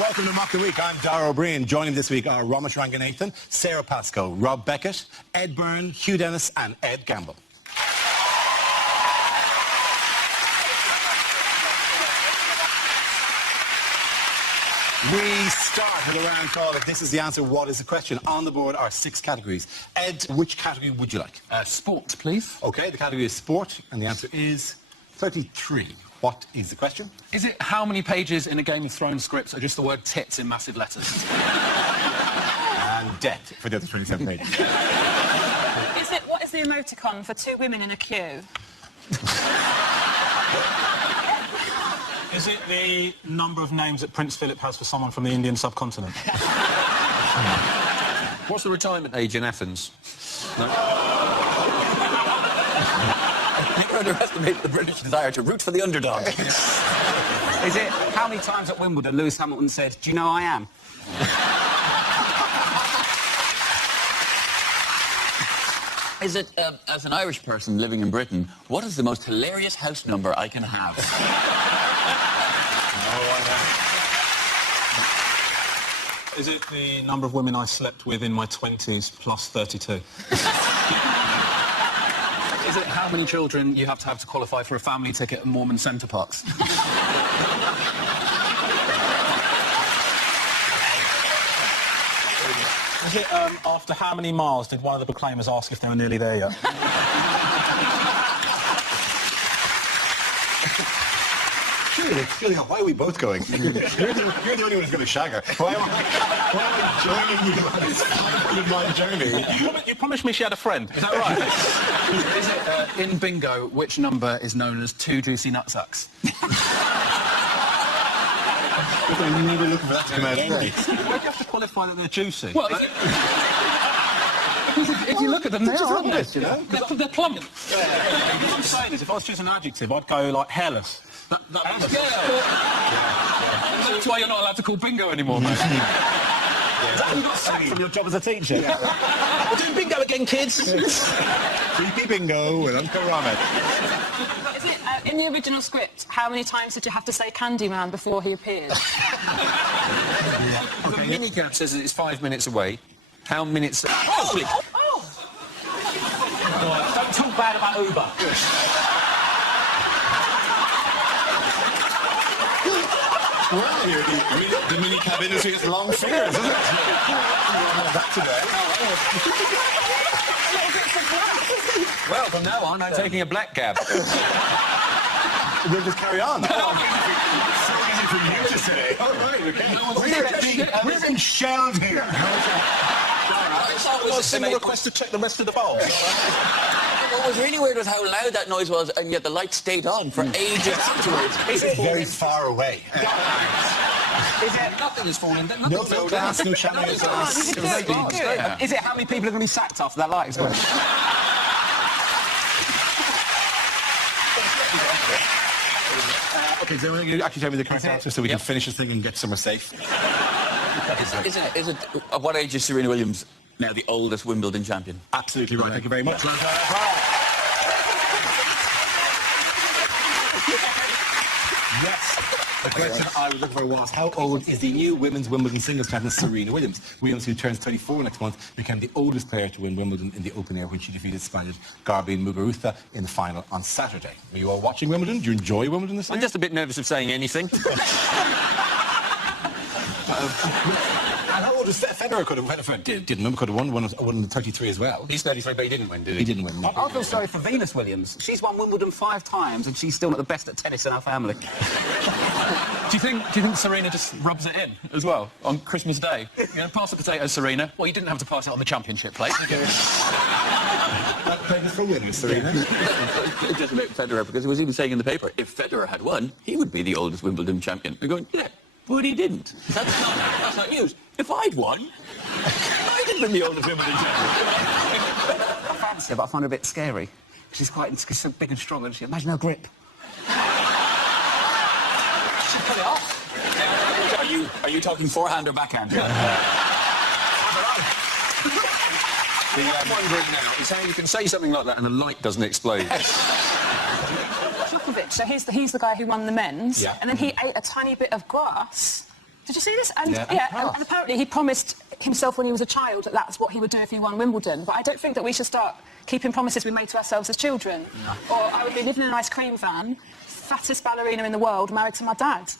welcome to Mock the Week. I'm Dara O'Brien. Joining me this week are Ramesh Ranganathan, Sarah Pascoe, Rob Beckett, Ed Byrne, Hugh Dennis and Ed Gamble. We start with a round called If This Is the Answer, What Is the Question? On the board are 6 categories. Ed, which category would you like? Sport, please. OK, the category is sport, and the answer is 33. What is the question? Is it how many pages in a Game of Thrones script are just the word tits in massive letters? And debt for the other 27 pages. What is the emoticon for 2 women in a queue? Is it the number of names that Prince Philip has for someone from the Indian subcontinent? What's the retirement age in Athens? No. Never underestimate the British desire to root for the underdog. Is it how many times at Wimbledon Lewis Hamilton said, "Do you know I am"? Is it, as an Irish person living in Britain, what is the most hilarious house number I can have? Is it the number of women I slept with in my 20s plus 32? Is it how many children you have to qualify for a family ticket at Mormon Centre Parks? Is it, after how many miles did one of the proclaimers ask if they were nearly there yet? Surely, why are we both going? You're the only one who's going to shag her. Why am I joining you on this 500-mile journey? You promised me she had a friend. Is that right? Is it, in bingo, which number is known as 2 juicy nutsacks? You never look for that to come out anyway. Why do you have to qualify that they're juicy? Well, if you look at them, they are, aren't they? You know? They're plump. What I'm saying is, if I was choosing an adjective, I'd go, like, hairless. That's why you're not allowed to call bingo anymore, mate. Is that you got sacked from your job as a teacher? We're doing bingo again, kids! Creepy bingo with Uncle Ramet. Is it, in the original script, how many times did you have to say Candyman before he appeared? The minicab says that it's 5 minutes away. How minutes... Holy! Don't talk bad about Uber. Well, the minicab industry has long fingers, isn't it? That today. Well, from now on, I'm taking a black cab. We'll just carry on. So easy for you to say. All right, okay. We're being shelled here. Well, similar request to check the rest of the bowls. What was really weird was how loud that noise was, and yet the light stayed on for ages afterwards. It's very far away. Is it nothing has fallen? No glass, no shattering glass. Is it how many people are going to be sacked after that light explosion? Okay, so you actually tell me the correct answer so we can finish this thing and get somewhere safe. Is it, at what age is Serena Williams now the oldest Wimbledon champion? Absolutely right. Thank you very much. Yes. The question I was looking for was, how old is the new women's Wimbledon singles champion Serena Williams? Williams, who turns 34 next month, became the oldest player to win Wimbledon in the open air when she defeated Spaniard Garbiñe Muguruza in the final on Saturday. Were you all watching Wimbledon? Do you enjoy Wimbledon this year? I'm just a bit nervous of saying anything. And how old is Federer? Could have won the 33 as well. He's 33, but he didn't win, did he? He didn't win. I feel sorry for Venus Williams. She's won Wimbledon 5 times and she's still not the best at tennis in our family. Do you think Serena just rubs it in as well on Christmas Day? You know, pass the potato, Serena. Well, you didn't have to pass it on the championship plate. That famous for winning, Serena. It doesn't make Federer, because it was even saying in the paper, if Federer had won, he would be the oldest Wimbledon champion. They're going, yeah, but he didn't. That's not news. If I'd won, I'd have been the oldest Wimbledon champion. I fancy her, but I find her a bit scary. She's so big and strong, and imagine her grip. She'd pull it off. Are you talking forehand or backhand? I'm wondering now, it's how you can say something like that and the light doesn't explode. Djokovic, so he's the guy who won the men's, Yeah. and then he ate a tiny bit of grass Did you see this? And Yeah. and apparently he promised himself when he was a child that that's what he would do if he won Wimbledon. But I don't think that we should start keeping promises we made to ourselves as children. No. Or I would be living in an ice cream van, fattest ballerina in the world, married to my dad.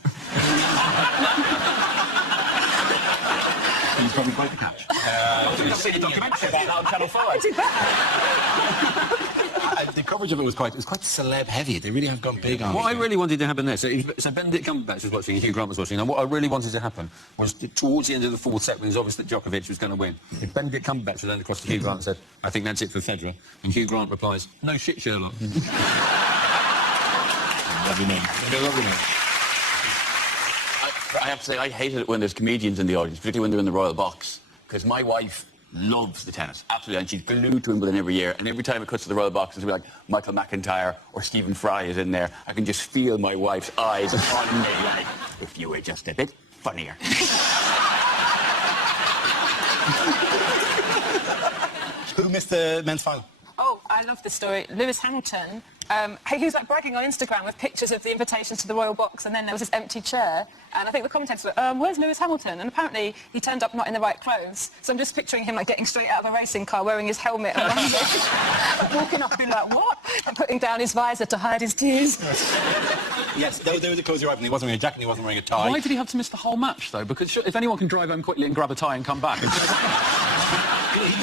He's probably quite the catch. I've seen a documentary about that on Channel 5. The coverage of it was quite celeb heavy. They really have gone big on What I it. really wanted to happen there, so Benedict Cumberbatch was watching, Hugh Grant was watching, and what I really wanted to happen was towards the end of the fourth set, when it was obvious that Djokovic was going to win, if Benedict Cumberbatch leaned across to Hugh Grant and said, I think that's it for Federer, and Hugh Grant replies, no shit, Sherlock. Lovely name. Lovely name. I have to say, I hated it when there's comedians in the audience, particularly when they're in the Royal Box, because my wife loves the tennis, absolutely, and she's glued to Wimbledon every year, and every time it cuts to the Royal Box, it'll be like Michael McIntyre or Stephen Fry is in there. I can just feel my wife's eyes on me, like, if you were just a bit funnier. Who missed the men's final? Oh, I love this story. Lewis Hamilton, he was like bragging on Instagram with pictures of the invitations to the Royal Box, and then there was this empty chair, and I think the commentators were, where's Lewis Hamilton? And apparently he turned up not in the right clothes. So I'm just picturing him like getting straight out of a racing car, wearing his helmet and walking up being like, what? And putting down his visor to hide his tears. Yes, there was a cosy arrival. He wasn't wearing a jacket, and he wasn't wearing a tie. Why did he have to miss the whole match, though? Because if anyone can drive home quickly and grab a tie and come back...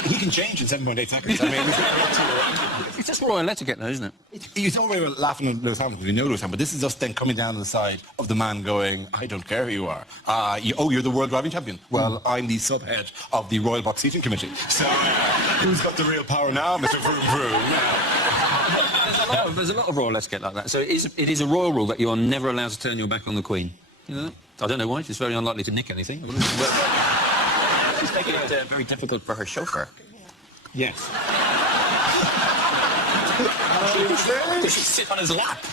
He can change in 7.8 seconds. I mean, It's just royal etiquette, though, isn't it? you don't really laughing at Lewis Hamilton because we know Lewis Hamilton, but this is just then coming down on the side of the man going, I don't care who you are. You're the world driving champion. Well, I'm the subhead of the Royal Box Seating Committee. So who's got the real power now, Mr. Vroom Vroom? There's a lot of royal etiquette like that. So it is a royal rule that you are never allowed to turn your back on the Queen. You know? I don't know why. She's very unlikely to nick anything. She's making it very difficult for her chauffeur. Yes. Does she sit on his lap?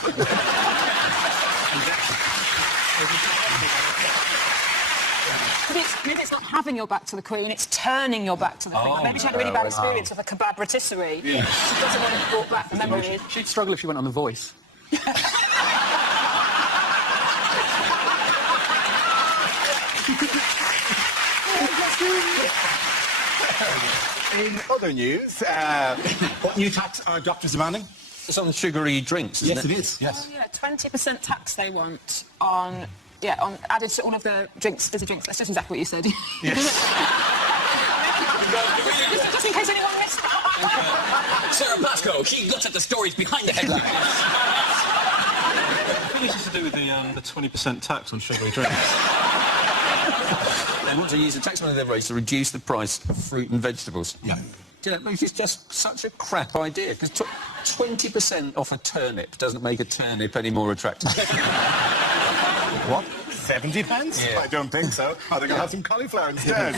Maybe it's not having your back to the Queen, it's turning your back to the Queen. Like maybe she had a really bad experience with a kebab rotisserie. Yeah. She doesn't want to brought back the memory. She'd struggle if she went on The Voice. In other news, what new tax are doctors demanding? It's on sugary drinks, isn't Yes, it is. Yes. Oh, yeah, 20% tax they want on added to all of the drinks, fizzy drinks. That's just exactly what you said. Yes. Just in case anyone missed that. Sarah Pascoe, she looks at the stories behind the headlines. I think this is to do with the 20% tax on sugary drinks. They want to use the tax money they've raised to reduce the price of fruit and vegetables. Yeah. Do you know, it's just such a crap idea, because 20% off a turnip doesn't make a turnip any more attractive. What? 70 pence? Yeah. I don't think so. I think I'll have some cauliflower instead.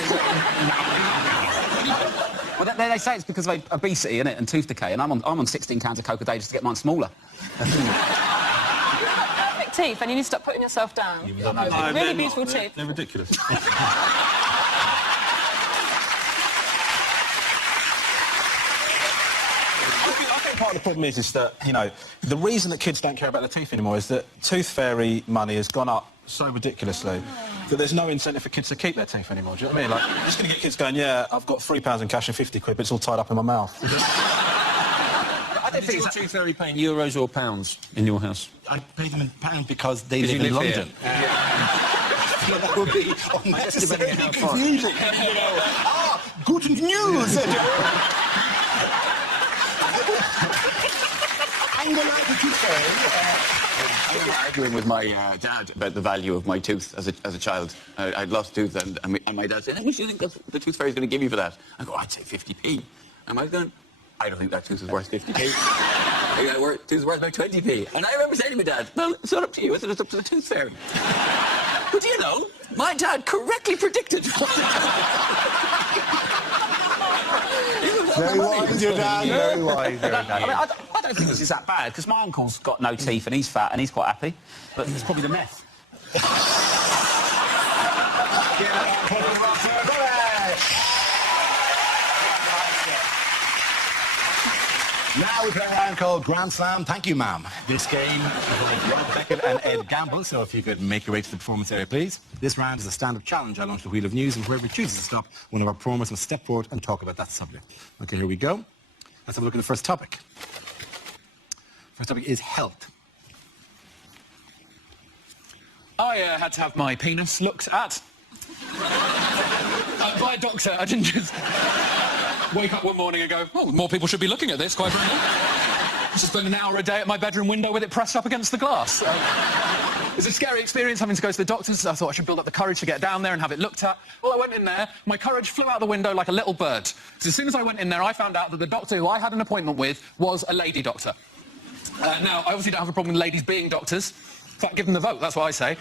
Well, they say it's because of obesity, innit, and tooth decay, and I'm on 16 cans of Coke a day just to get mine smaller. Perfect teeth, and you need to stop putting yourself down. Really beautiful teeth. They're ridiculous. I think part of the problem is that, you know, the reason that kids don't care about their teeth anymore is that tooth fairy money has gone up so ridiculously that there's no incentive for kids to keep their teeth anymore. Do you know what I mean? Like, you're just going to get kids going, yeah, I've got £3 in cash and 50 quid, but it's all tied up in my mouth. I don't think it's tooth fairy paying euros or pounds in your house. I pay them in pounds because they Because live you in live here. London. So that would be unnecessarily confusing. You know, good news! Angela the tooth fairy. I was arguing with my dad about the value of my tooth as a child. I'd lost a tooth, and my dad said, how much do you think the tooth fairy's going to give you for that? I go, I'd say 50p. And I was going, I don't think that tooth is worth 50p. That tooth is worth about 20p. And I remember saying to my dad, well, it's not up to you, it's up to the tooth fairy. But do you know, my dad correctly predicted. Very wise, your dad. Very wise, your I dad. mean, I don't think this is that bad, because my uncle's got no teeth and he's fat and he's quite happy. But it's probably the meth. Now we play a round called Grand Slam. Thank you, ma'am. This game involves Rob Beckett and Ed Gamble, so if you could make your way to the performance area, please. This round is a stand-up challenge. I launch the wheel of news, and whoever chooses to stop, one of our performers must step forward and talk about that subject. Okay, here we go. Let's have a look at the first topic. First topic is health. I had to have my penis looked at. By a doctor. I didn't just wake up one morning and go, well, more people should be looking at this, quite frankly. I just spend an hour a day at my bedroom window with it pressed up against the glass. It's a scary experience having to go to the doctors. I thought I should build up the courage to get down there and have it looked at. Well, I went in there, my courage flew out the window like a little bird. So as soon as I went in there, I found out that the doctor who I had an appointment with was a lady doctor. Now, I obviously don't have a problem with ladies being doctors. In fact, give them the vote, that's what I say.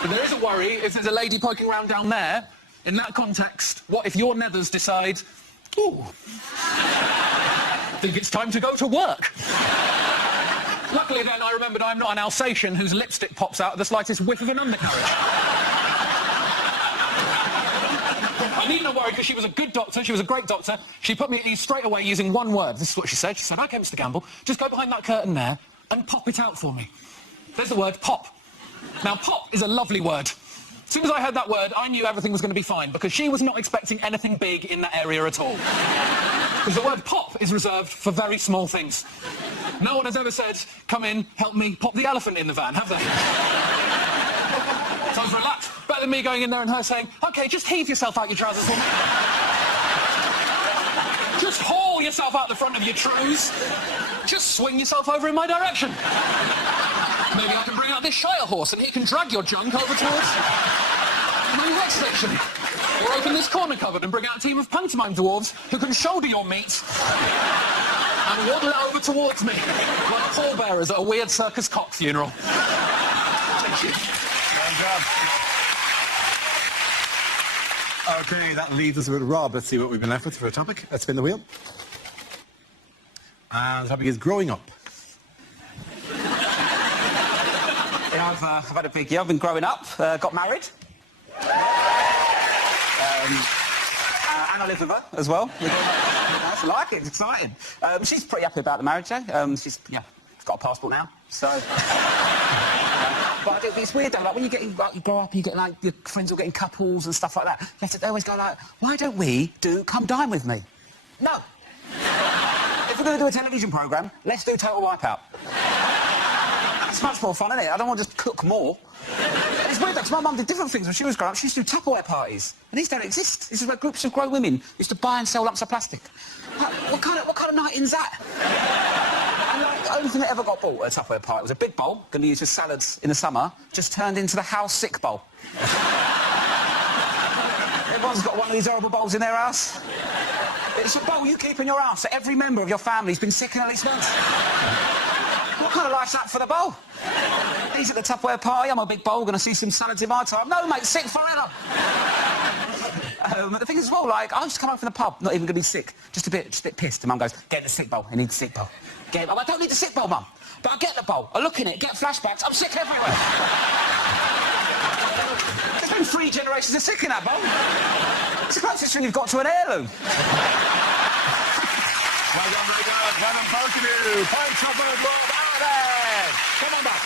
But there is a worry if there's a lady poking around down there. In that context, what if your nethers decide, ooh, think it's time to go to work? Luckily then, I remembered I'm not an Alsatian whose lipstick pops out at the slightest whiff of an undercarriage. I needn't worry because she was a good doctor, she was a great doctor. She put me at ease straight away using one word. This is what she said. She said, OK, Mr. Gamble, just go behind that curtain there and pop it out for me. There's the word pop. Now, pop is a lovely word. As soon as I heard that word, I knew everything was going to be fine, because she was not expecting anything big in that area at all. Because the word pop is reserved for very small things. No one has ever said, come in, help me pop the elephant in the van, have they? So I was relaxed. Better than me going in there and her saying, OK, just heave yourself out your trousers for me. Just haul yourself out the front of your trews. Just swing yourself over in my direction. Maybe I can bring out this Shire horse and he can drag your junk over towards my wet station. Or open this corner cupboard and bring out a team of pantomime dwarves who can shoulder your meat and waddle it over towards me like pallbearers at a weird circus cock funeral. Thank you. Well done. OK, that leaves us with Rob. Let's see what we've been left with for a topic. Let's spin the wheel. And the topic is growing up. Yeah, I've had a big year. I've been growing up, got married. And I live with her as well. I like it, it's exciting. She's pretty happy about the marriage, eh? She's got a passport now, so... But it's weird though, like when you grow up, you get like, your friends all getting couples and stuff like that. They always go like, why don't we do Come Dine With Me? No. If we're going to do a television programme, let's do Total Wipeout. It's much more fun, isn't it? I don't want to just cook more. And it's weird though, because my mum did different things when she was growing up. She used to do Tupperware parties. And these don't exist. This is where groups of grown women used to buy and sell lumps of plastic. What kind of night is that? And like, the only thing that ever got bought at a Tupperware party was a big bowl, going to use for salads in the summer, just turned into the house sick bowl. Everyone's got one of these horrible bowls in their house. It's a bowl you keep in your house that every member of your family's been sick in at least once. What kind of life's that for the bowl? He's at the Tupperware party, I'm a big bowl, going to see some salads in my time. No, mate, sick forever. The thing is, as well, like, I used to come home from the pub, not even going to be sick, just a bit pissed. And Mum goes, get the sick bowl, I need the sick bowl. Get it. I don't need the sick bowl, Mum. But I get the bowl, I look in it, get flashbacks, I'm sick everywhere. There's been 3 generations of sick in that bowl. It's the closest thing you've got to an heirloom. Well done, very good. Well done, both of you. Points up on Rob Allen. Come on back.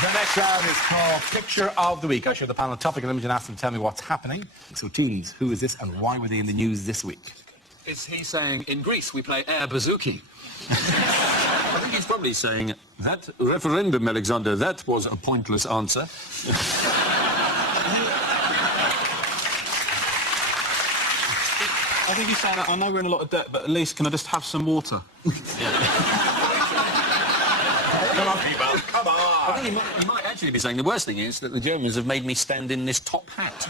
The next round is called Picture of the Week. I show the panel a topic and Imogen ask them to tell me what's happening. So, Toons, who is this and why were they in the news this week? Is he saying, in Greece, we play air bouzouki? I think he's probably saying, that referendum, Alexander, that was a pointless answer. I think he's saying that I know we're in a lot of debt, but at least can I just have some water? Come on, people. Come on. I think he might actually be saying the worst thing is that the Germans have made me stand in this top hat.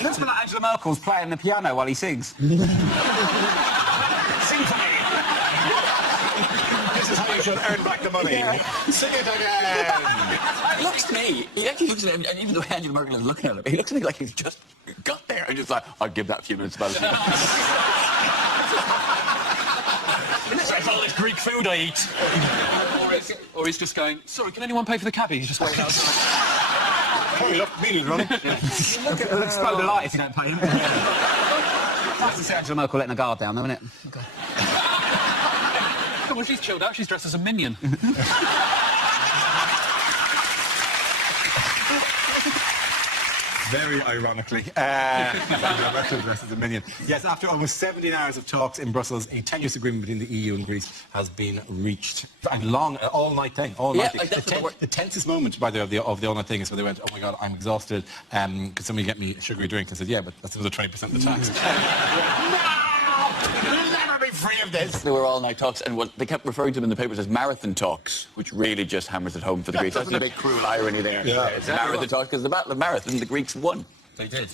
It looks like Angela Merkel's playing the piano while he sings. Sing to me. This is how you should earn back the money. Yeah. Sing it again. He looks to me, he actually looks at him, and even though Angela Merkel is looking at him, he looks to me like he's just got there and just like, I'll give that a few minutes about it. That's all this Greek food I eat. Or he's just going, sorry, can anyone pay for the cabbie? He's just waiting outside. Hurry up, immediately, Ronnie. It'll explode the light if you don't pay him. Nice to see Angela Merkel letting a guard down, though, isn't it? Come on, she's chilled out. She's dressed as a minion. Very ironically, Merkel dressed as a minion. Yes, after almost 17 hours of talks in Brussels, a tenuous agreement between the EU and Greece has been reached. And long, all-night thing, all-night Yeah, thing. The tensest moment, by the way, of the all-night thing is when they went, oh my God, I'm exhausted. Could somebody get me a sugary drink? I said, yeah, but that's another 20% of the tax. We'll never be free of this. They were all-night talks, and what they kept referring to them in the papers as marathon talks, which really just hammers it home for the Greeks. That's a bit cruel irony there. Yeah. It's marathon talks because the Battle of Marathon, the Greeks won. They did.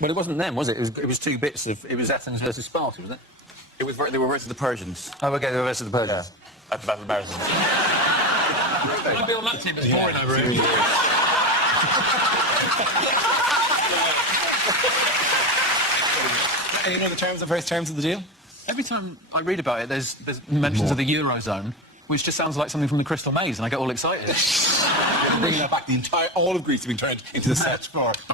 Well, it wasn't them, was it? It was two bits of... It was Athens versus Sparta, wasn't it? They were versus the Persians Oh, okay, the rest of the Persians. at the Battle of Marathon. I'd be on that team. It's boring over here. Any other terms, the various terms of the deal? Every time I read about it, there's mentions of the Eurozone, which just sounds like something from the Crystal Maze, and I get all excited. Bringing that back, all of Greece has been turned into the set floor. It's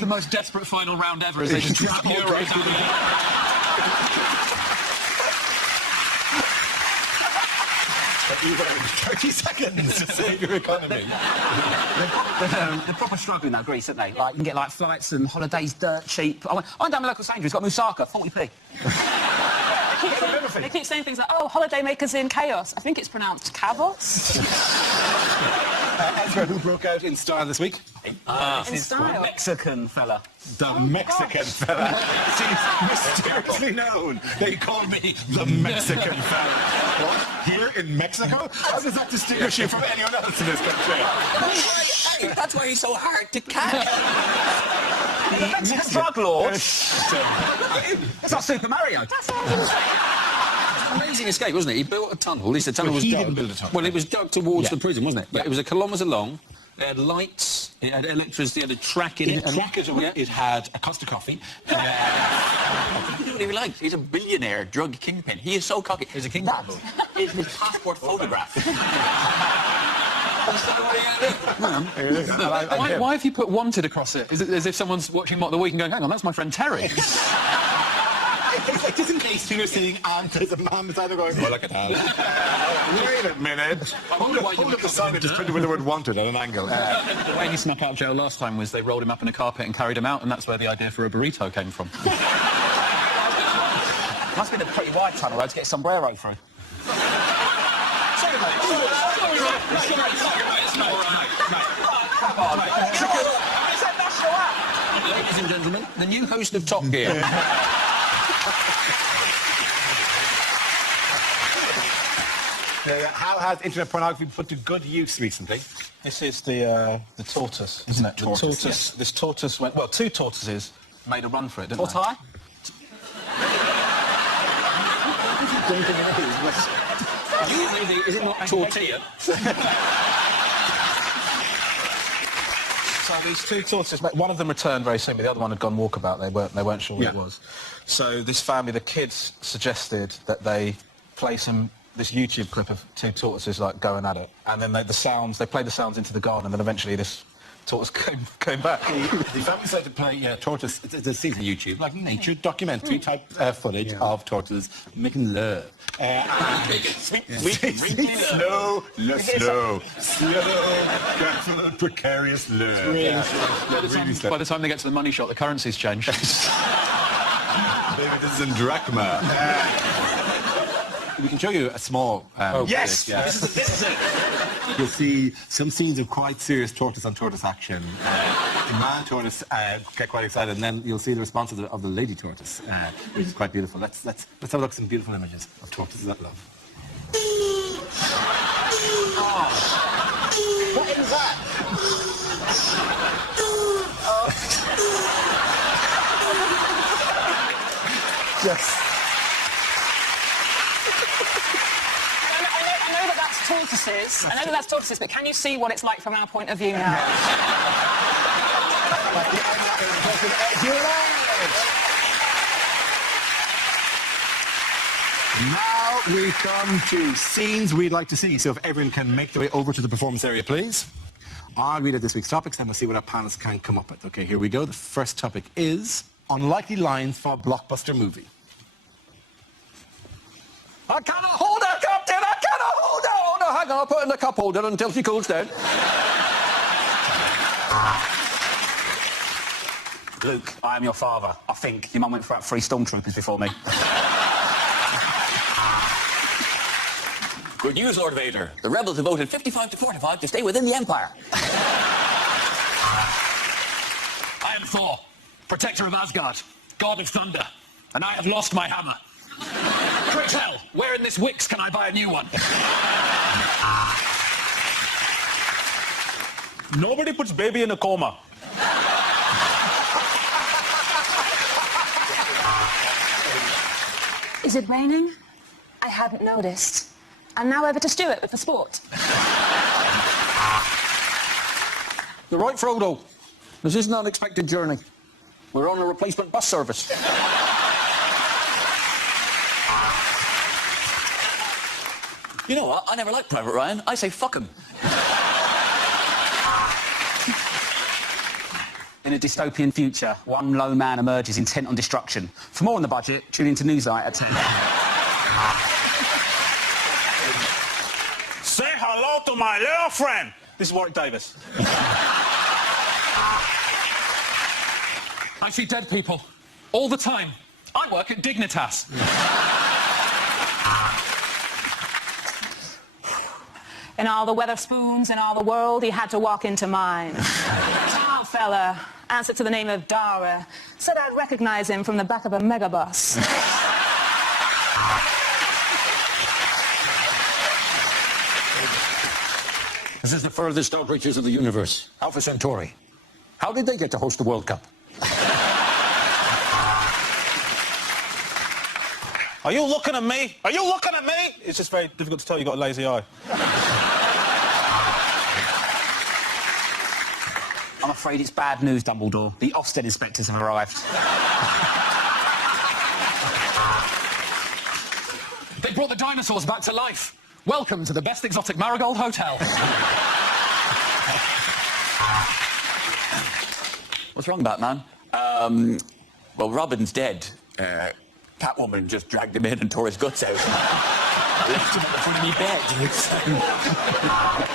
the most desperate final round ever, as they just drop Euros out of the 30 seconds to save your economy. They're proper struggling now, Greece, aren't they? Like, you can get like flights and holidays dirt cheap. I went down my local Sainsbury's, got Moussaka, 40p. They keep saying things like, oh, holidaymakers in chaos. I think it's pronounced Cavos. Ezra, who broke out in style this week? In style. Mexican fella. The Mexican fella. She's mysteriously known. They call me the Mexican fella. What? Here in Mexico? How does that distinguish you from anyone else in this country? That's why he's so hard to catch. The Mexican drug lord. It's not Super Mario. Amazing escape, wasn't it? He built a tunnel. At least the tunnel Well, was he dug. didn't build a tunnel. Well, it was dug towards Yeah. the prison, wasn't it? But Yeah. it was a kilometre long. It had lights. It had electricity. It had a track in it. It had a Costa coffee. He did what he liked. He's a billionaire drug kingpin. He is so cocky. He's a king. That is his passport photograph. Why have you put wanted across it? Is it as if someone's watching Mock the Week and going, hang on, that's my friend Terry? It's just in case you're sitting and there's a man beside them going, oh, look at that. Wait a minute. Hold up the sign and just printed with the word wanted at an angle. The way he snuck out of jail last time was they rolled him up in a carpet and carried him out, and that's where the idea for a burrito came from. Must be the pretty wide tunnel road to get sombrero through. Ladies and gentlemen, the new host of Top Gear. How has internet pornography been put to good use recently? This is the tortoise, isn't it? Tortoise, The tortoise. yes. This tortoise went. Well, two tortoises made a run for it, didn't they? Tortai? Is it not tortilla? So these two tortoises, one of them returned very soon, but the other one had gone walkabout. They weren't sure what it Yeah. was. So this family, the kids, suggested that they play this YouTube clip of two tortoises like going at it, and then they played the sounds into the garden, and then eventually this tortoise came back. The family decided to play tortoise. It's a scene on YouTube, like nature documentary type footage of tortoises making love. Sweet, slow, careful, precarious love. Really slow. By the time they get to the money shot, the currency's changed. Maybe this is in drachma. We can show you a small... Yes! clip, yeah. This is it. You'll see some scenes of quite serious tortoise-on-tortoise action. The man tortoise get quite excited, and then you'll see the response of the lady tortoise, which is quite beautiful. Let's have a look at some beautiful images of tortoises that love. What is that? Yes. I know that that's tortoises. I know that that's tortoises, but can you see what it's like from our point of view now? Now we come to scenes we'd like to see. So if everyone can make their way over to the performance area, please. I'll read out this week's topics, then we'll see what our panelists can come up with. Okay, here we go. The first topic is unlikely lines for a blockbuster movie. I cannot hold her, Captain! I cannot hold her! Oh, no, hang on, I'll put it in the cup holder until she cools down. Luke, I am your father. I think your mum went for about 3 stormtroopers before me. Good news, Lord Vader. The rebels have voted 55 to 45 to stay within the Empire. I am Thor, protector of Asgard, god of thunder, and I have lost my hammer. Pray tell, where in this Wix can I buy a new one? Nobody puts baby in a coma. Is it raining? I hadn't noticed. And now over to Stuart with the sport. You're right, Frodo. This is an unexpected journey. We're on a replacement bus service. You know what? I never liked Private Ryan. I say fuck him. In a dystopian future, one lone man emerges intent on destruction. For more on the budget, tune into Newsnight at 10. Say hello to my little friend. This is Warwick Davis. I see dead people all the time. I work at Dignitas. In all the Weatherspoons in all the world, he had to walk into mine. Tall fella, answered to the name of Dara. Said I'd recognize him from the back of a megabus. This is the furthest out reaches of the universe. Alpha Centauri. How did they get to host the World Cup? Are you looking at me? Are you looking at me? It's just very difficult to tell you've got a lazy eye. I'm afraid it's bad news, Dumbledore. The Ofsted inspectors have arrived. They brought the dinosaurs back to life. Welcome to the best exotic Marigold Hotel. What's wrong, Batman? Well, Robin's dead. Catwoman just dragged him in and tore his guts out. Left him at the front of me bed.